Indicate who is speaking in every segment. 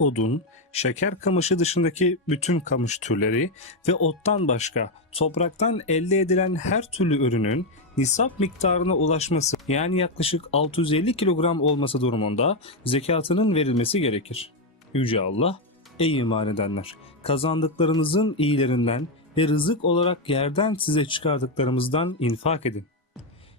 Speaker 1: odun, şeker kamışı dışındaki bütün kamış türleri ve ottan başka topraktan elde edilen her türlü ürünün nisap miktarına ulaşması yani yaklaşık 650 kilogram olması durumunda zekatının verilmesi gerekir. Yüce Allah, ey iman edenler, kazandıklarınızın iyilerinden ve rızık olarak yerden size çıkardıklarımızdan infak edin.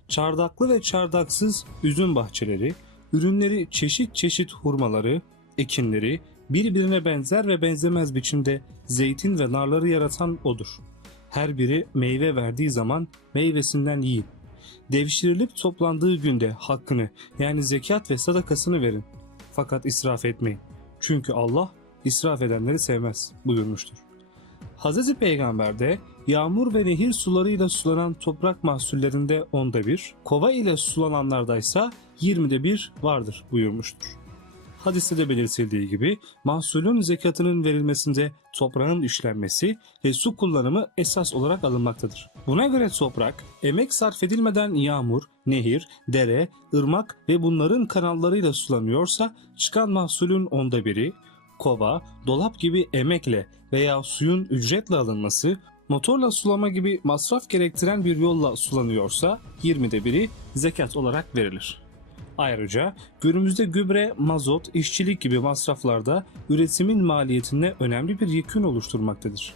Speaker 1: Çardaklı ve çardaksız üzüm bahçeleri, ürünleri çeşit çeşit hurmaları, ekinleri, birbirine benzer ve benzemez biçimde zeytin ve narları yaratan odur. Her biri meyve verdiği zaman meyvesinden yiyin. Devşirilip toplandığı günde hakkını yani zekat ve sadakasını verin. Fakat israf etmeyin. Çünkü Allah israf edenleri sevmez buyurmuştur. Hz. Peygamber de yağmur ve nehir sularıyla sulanan toprak mahsullerinde onda bir, kova ile sulananlardaysa yirmide bir vardır buyurmuştur. Hadiste de belirtildiği gibi mahsulün zekatının verilmesinde toprağın işlenmesi ve su kullanımı esas olarak alınmaktadır. Buna göre toprak emek sarf edilmeden yağmur, nehir, dere, ırmak ve bunların kanallarıyla sulanıyorsa çıkan mahsulün onda biri, kova, dolap gibi emekle veya suyun ücretle alınması, motorla sulama gibi masraf gerektiren bir yolla sulanıyorsa 20'de biri zekat olarak verilir. Ayrıca günümüzde gübre, mazot, işçilik gibi masraflarda üretimin maliyetine önemli bir yükün oluşturmaktadır.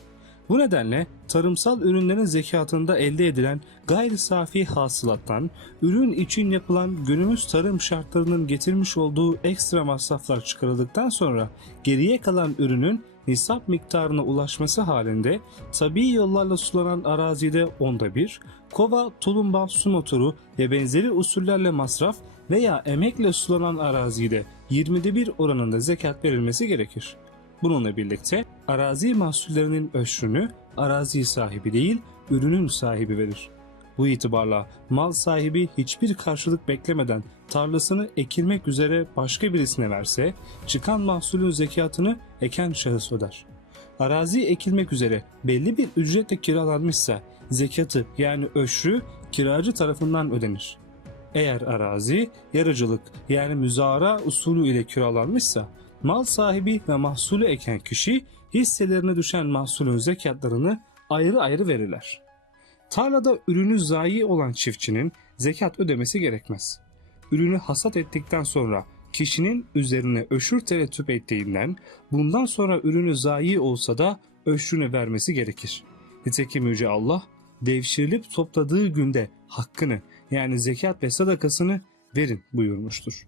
Speaker 1: Bu nedenle tarımsal ürünlerin zekatında elde edilen gayri safi hasılattan ürün için yapılan günümüz tarım şartlarının getirmiş olduğu ekstra masraflar çıkarıldıktan sonra geriye kalan ürünün nisap miktarına ulaşması halinde tabi yollarla sulanan arazide onda bir, kova, tulumba, su motoru ve benzeri usullerle masraf veya emekle sulanan arazide 20'de bir oranında zekat verilmesi gerekir. Bununla birlikte arazi mahsullerinin öşrünü arazi sahibi değil ürünün sahibi verir. Bu itibarla mal sahibi hiçbir karşılık beklemeden tarlasını ekilmek üzere başka birisine verse çıkan mahsulün zekatını eken şahıs öder. Arazi ekilmek üzere belli bir ücretle kiralanmışsa zekatı yani öşrü kiracı tarafından ödenir. Eğer arazi yarıcılık yani müzara usulü ile kiralanmışsa mal sahibi ve mahsulü eken kişi hisselerine düşen mahsulün zekatlarını ayrı ayrı verirler. Tarlada ürünü zayi olan çiftçinin zekat ödemesi gerekmez. Ürünü hasat ettikten sonra kişinin üzerine öşür terettüp ettiğinden bundan sonra ürünü zayi olsa da öşrünü vermesi gerekir. Nitekim Yüce Allah devşirilip topladığı günde hakkını yani zekat ve sadakasını verin buyurmuştur.